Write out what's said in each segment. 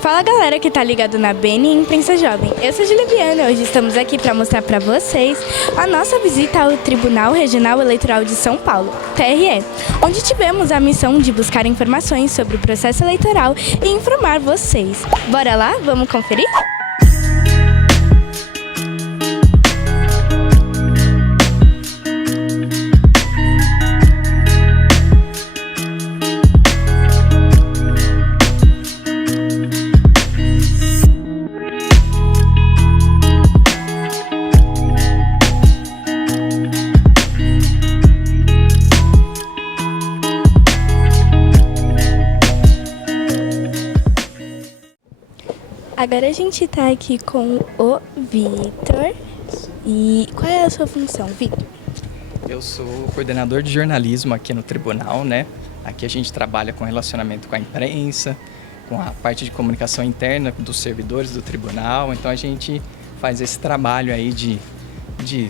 Fala galera que tá ligado na BN Imprensa Jovem, eu sou a Julia Viana e hoje estamos aqui para mostrar para vocês a nossa visita ao Tribunal Regional Eleitoral de São Paulo, TRE, onde tivemos a missão de buscar informações sobre o processo eleitoral e informar vocês. Bora lá? Vamos conferir? Agora a gente está aqui com o Vitor. E qual é a sua função, Vitor? Eu sou coordenador de jornalismo aqui no tribunal, né? Aqui a gente trabalha com relacionamento com a imprensa, com a parte de comunicação interna dos servidores do tribunal. Então a gente faz esse trabalho aí de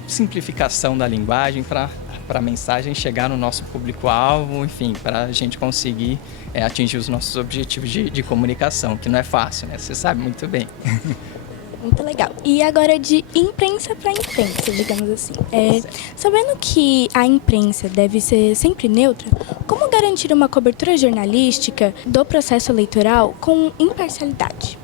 simplificação da linguagem para a mensagem chegar no nosso público-alvo, enfim, para a gente conseguir atingir os nossos objetivos de comunicação, que não é fácil, né? Você sabe muito bem. Muito legal. E agora de imprensa para imprensa, digamos assim. Sabendo que a imprensa deve ser sempre neutra, como garantir uma cobertura jornalística do processo eleitoral com imparcialidade?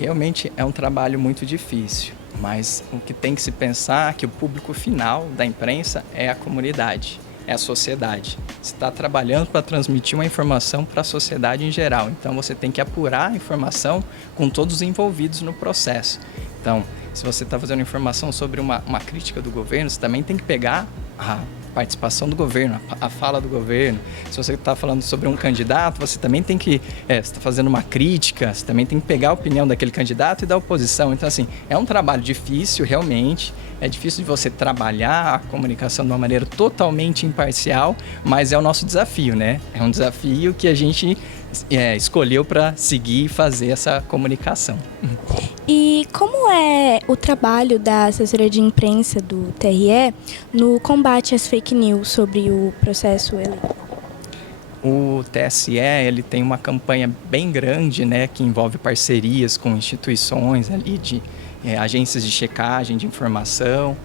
Realmente é um trabalho muito difícil, mas o que tem que se pensar é que o público final da imprensa é a comunidade, é a sociedade. Você está trabalhando para transmitir uma informação para a sociedade em geral, então você tem que apurar a informação com todos os envolvidos no processo. Então, se você está fazendo informação sobre uma crítica do governo, você também tem que pegar a participação do governo, a fala do governo. Se você está falando sobre um candidato, você também tem que, você está fazendo uma crítica, você também tem que pegar a opinião daquele candidato e da oposição. Então, assim, é um trabalho difícil, realmente. É difícil de você trabalhar a comunicação de uma maneira totalmente imparcial, mas é o nosso desafio, né? É um desafio que a gente escolheu para seguir e fazer essa comunicação. E como é o trabalho da assessoria de imprensa do TRE no combate às fake news sobre o processo eleitoral? O TSE ele tem uma campanha bem grande, né, que envolve parcerias com instituições ali de agências de checagem de informação.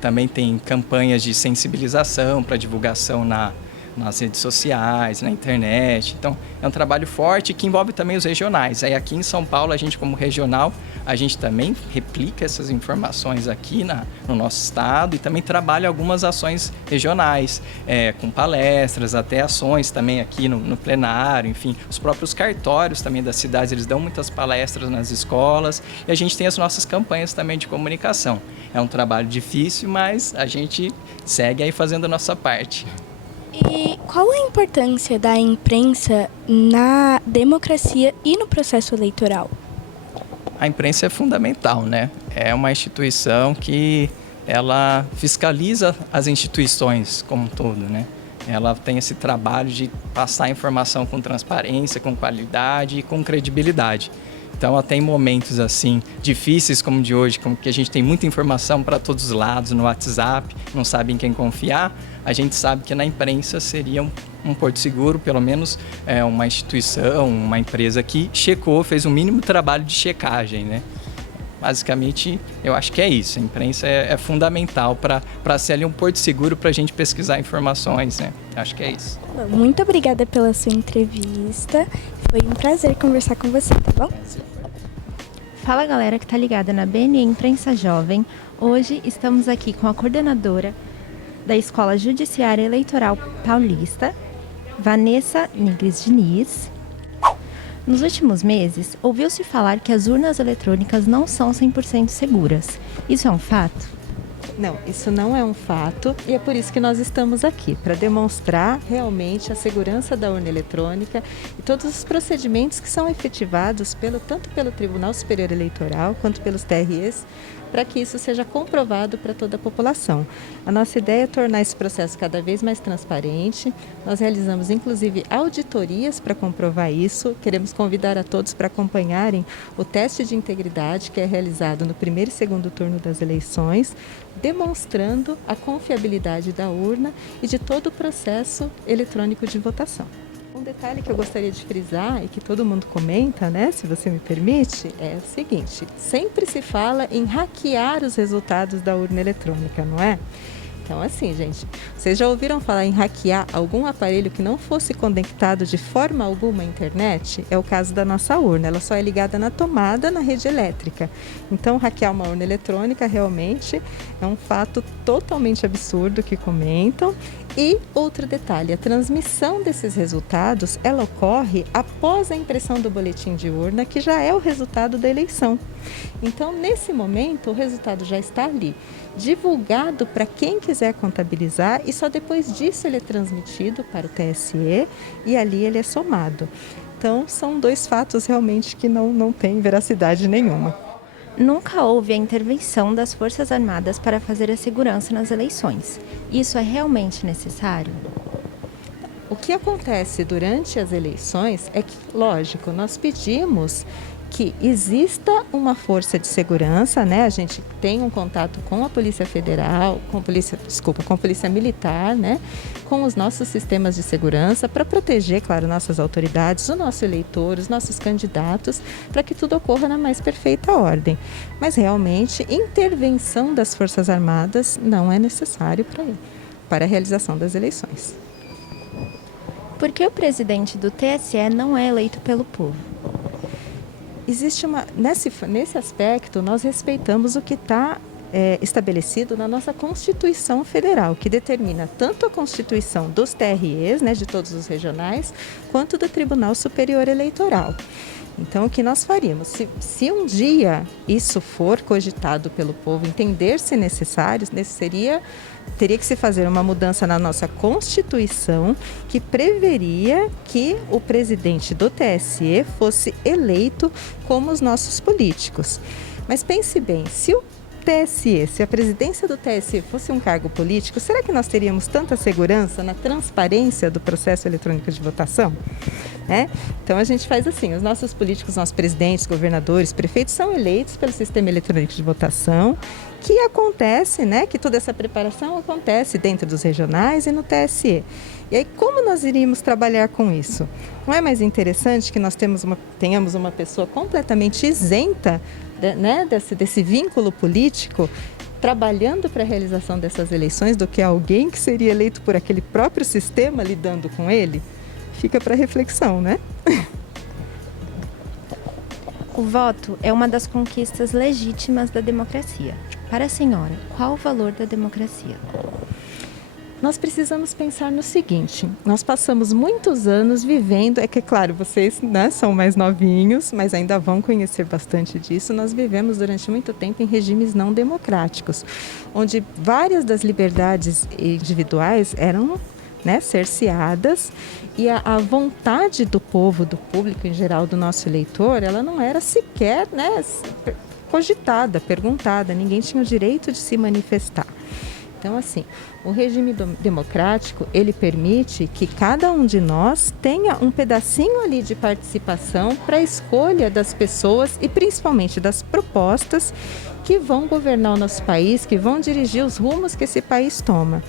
Também tem campanhas de sensibilização para divulgação nas redes sociais, na internet. Então, é um trabalho forte que envolve também os regionais. Aí aqui em São Paulo, a gente como regional, a gente também replica essas informações aqui no nosso estado e também trabalha algumas ações regionais, com palestras, até ações também aqui no plenário, enfim. Os próprios cartórios também das cidades, eles dão muitas palestras nas escolas e a gente tem as nossas campanhas também de comunicação. É um trabalho difícil, mas a gente segue aí fazendo a nossa parte. E qual a importância da imprensa na democracia e no processo eleitoral? A imprensa é fundamental, né? É uma instituição que ela fiscaliza as instituições como um todo, né? Ela tem esse trabalho de passar informação com transparência, com qualidade e com credibilidade. Então, ela tem momentos assim difíceis como o de hoje, como que a gente tem muita informação para todos os lados no WhatsApp, não sabe em quem confiar. A gente sabe que na imprensa seria um porto seguro, pelo menos uma instituição, uma empresa que checou, fez o mínimo trabalho de checagem, né? Basicamente, eu acho que é isso. A imprensa é fundamental para ser ali um porto seguro para a gente pesquisar informações, né? Acho que é isso. Muito obrigada pela sua entrevista. Foi um prazer conversar com você, tá bom? Fala galera que tá ligada na BN Imprensa Jovem. Hoje estamos aqui com a coordenadora da Escola Judiciária Eleitoral Paulista, Vanessa Nigres Diniz. Nos últimos meses, ouviu-se falar que as urnas eletrônicas não são 100% seguras. Isso é um fato? Não, isso não é um fato e é por isso que nós estamos aqui, para demonstrar realmente a segurança da urna eletrônica e todos os procedimentos que são efetivados tanto pelo Tribunal Superior Eleitoral quanto pelos TREs, para que isso seja comprovado para toda a população. A nossa ideia é tornar esse processo cada vez mais transparente. Nós realizamos, inclusive, auditorias para comprovar isso. Queremos convidar a todos para acompanharem o teste de integridade que é realizado no primeiro e segundo turno das eleições, demonstrando a confiabilidade da urna e de todo o processo eletrônico de votação. Um detalhe que eu gostaria de frisar e que todo mundo comenta, né, se você me permite, é o seguinte: sempre se fala em hackear os resultados da urna eletrônica, não é? Então, assim, gente, vocês já ouviram falar em hackear algum aparelho que não fosse conectado de forma alguma à internet? É o caso da nossa urna, ela só é ligada na tomada, na rede elétrica. Então, hackear uma urna eletrônica realmente é um fato totalmente absurdo que comentam. E outro detalhe, a transmissão desses resultados, ela ocorre após a impressão do boletim de urna, que já é o resultado da eleição. Então, nesse momento, o resultado já está ali, divulgado para quem quiser contabilizar, e só depois disso ele é transmitido para o TSE e ali ele é somado. Então, são dois fatos realmente que não têm veracidade nenhuma. Nunca houve a intervenção das Forças Armadas para fazer a segurança nas eleições. Isso é realmente necessário? O que acontece durante as eleições é que, lógico, nós pedimos que exista uma força de segurança, né? A gente tem um contato com a Polícia Federal, com a Polícia Militar, né? Com os nossos sistemas de segurança para proteger, claro, nossas autoridades, o nosso eleitor, os nossos candidatos, para que tudo ocorra na mais perfeita ordem. Mas realmente, intervenção das Forças Armadas não é necessário para a realização das eleições. Por que o presidente do TSE não é eleito pelo povo? Existe nesse aspecto, nós respeitamos o que está estabelecido na nossa Constituição Federal, que determina tanto a constituição dos TREs, né, de todos os regionais, quanto do Tribunal Superior Eleitoral. Então, o que nós faríamos? Se um dia isso for cogitado pelo povo, entender-se necessário, teria que se fazer uma mudança na nossa Constituição que preveria que o presidente do TSE fosse eleito como os nossos políticos. Mas pense bem, se a presidência do TSE fosse um cargo político, será que nós teríamos tanta segurança na transparência do processo eletrônico de votação? Então a gente faz assim, os nossos políticos, nossos presidentes, governadores, prefeitos são eleitos pelo sistema eletrônico de votação, que acontece, né, que toda essa preparação acontece dentro dos regionais e no TSE. E aí, como nós iríamos trabalhar com isso? Não é mais interessante que nós tenhamos uma pessoa completamente isenta, né, desse vínculo político, trabalhando para a realização dessas eleições, do que alguém que seria eleito por aquele próprio sistema lidando com ele? Fica para reflexão, né? O voto é uma das conquistas legítimas da democracia. Para a senhora, qual o valor da democracia? Nós precisamos pensar no seguinte: nós passamos muitos anos vivendo, é que claro, vocês, né, são mais novinhos, mas ainda vão conhecer bastante disso. Nós vivemos durante muito tempo em regimes não democráticos, onde várias das liberdades individuais eram, né, cerceadas, e a vontade do povo, do público em geral, do nosso eleitor, ela não era sequer, né, cogitada, perguntada, ninguém tinha o direito de se manifestar. Então, assim, o regime democrático, ele permite que cada um de nós tenha um pedacinho ali de participação para a escolha das pessoas e principalmente das propostas que vão governar o nosso país, que vão dirigir os rumos que esse país toma.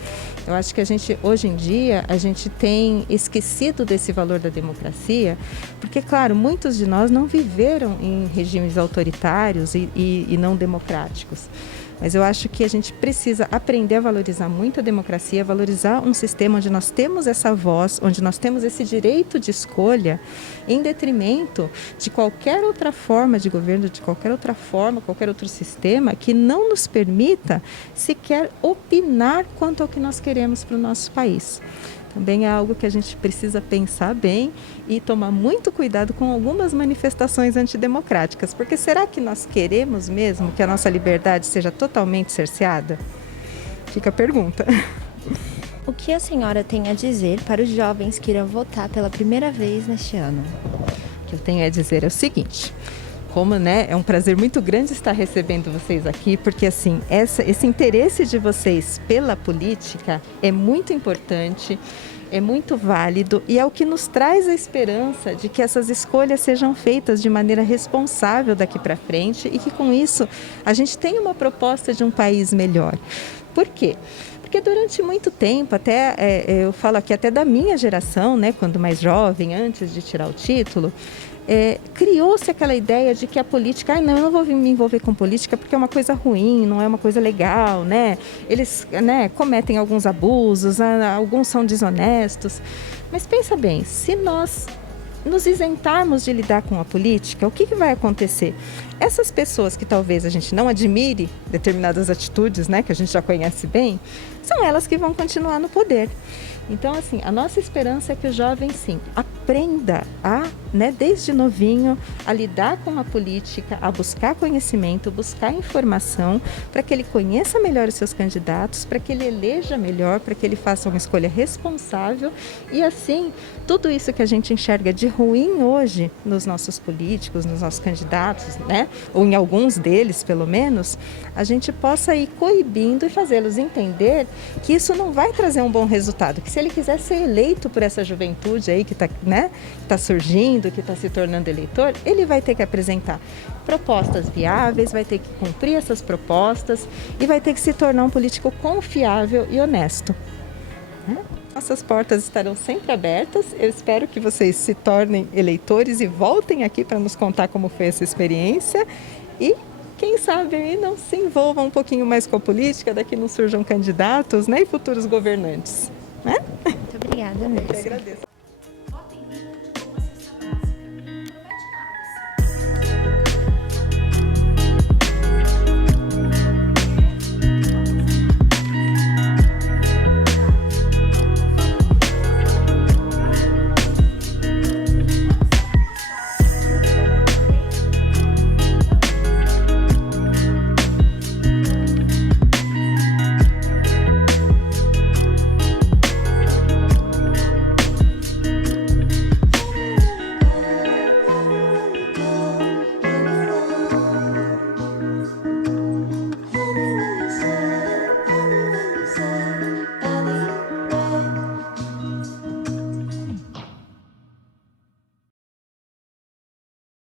Eu acho que hoje em dia, a gente tem esquecido desse valor da democracia, porque, claro, muitos de nós não viveram em regimes autoritários e não democráticos. Mas eu acho que a gente precisa aprender a valorizar muito a democracia, valorizar um sistema onde nós temos essa voz, onde nós temos esse direito de escolha, em detrimento de qualquer outra forma de governo, de qualquer outra forma, qualquer outro sistema que não nos permita sequer opinar quanto ao que nós queremos para o nosso país. Também é algo que a gente precisa pensar bem e tomar muito cuidado com algumas manifestações antidemocráticas, porque será que nós queremos mesmo que a nossa liberdade seja totalmente cerceada? Fica a pergunta. O que a senhora tem a dizer para os jovens que irão votar pela primeira vez neste ano? O que eu tenho a dizer é o seguinte: como, né, é um prazer muito grande estar recebendo vocês aqui, porque assim, esse interesse de vocês pela política é muito importante, é muito válido e é o que nos traz a esperança de que essas escolhas sejam feitas de maneira responsável daqui para frente e que com isso a gente tenha uma proposta de um país melhor. Por quê? Porque Porque durante muito tempo, até eu falo aqui até da minha geração, né, quando mais jovem, antes de tirar o título, criou-se aquela ideia de que a política, não, eu não vou me envolver com política porque é uma coisa ruim, não é uma coisa legal, né? Eles, né, cometem alguns abusos, alguns são desonestos. Mas pensa bem, se nós nos isentarmos de lidar com a política, o que vai acontecer? Essas pessoas que talvez a gente não admire determinadas atitudes, né, que a gente já conhece bem, são elas que vão continuar no poder. Então, assim, a nossa esperança é que o jovem, sim, aprenda desde novinho, a lidar com a política, a buscar conhecimento, buscar informação, para que ele conheça melhor os seus candidatos, para que ele eleja melhor, para que ele faça uma escolha responsável e, assim, tudo isso que a gente enxerga de ruim hoje nos nossos políticos, nos nossos candidatos, né, ou em alguns deles, pelo menos, a gente possa ir coibindo e fazê-los entender que isso não vai trazer um bom resultado, que se ele quiser ser eleito por essa juventude aí que está surgindo, que está se tornando eleitor, ele vai ter que apresentar propostas viáveis, vai ter que cumprir essas propostas e vai ter que se tornar um político confiável e honesto. Nossas portas estarão sempre abertas. Eu espero que vocês se tornem eleitores e voltem aqui para nos contar como foi essa experiência e quem sabe aí não se envolvam um pouquinho mais com a política, daqui não surjam candidatos, né, e futuros governantes. Muito obrigada, Nilce. Eu que agradeço.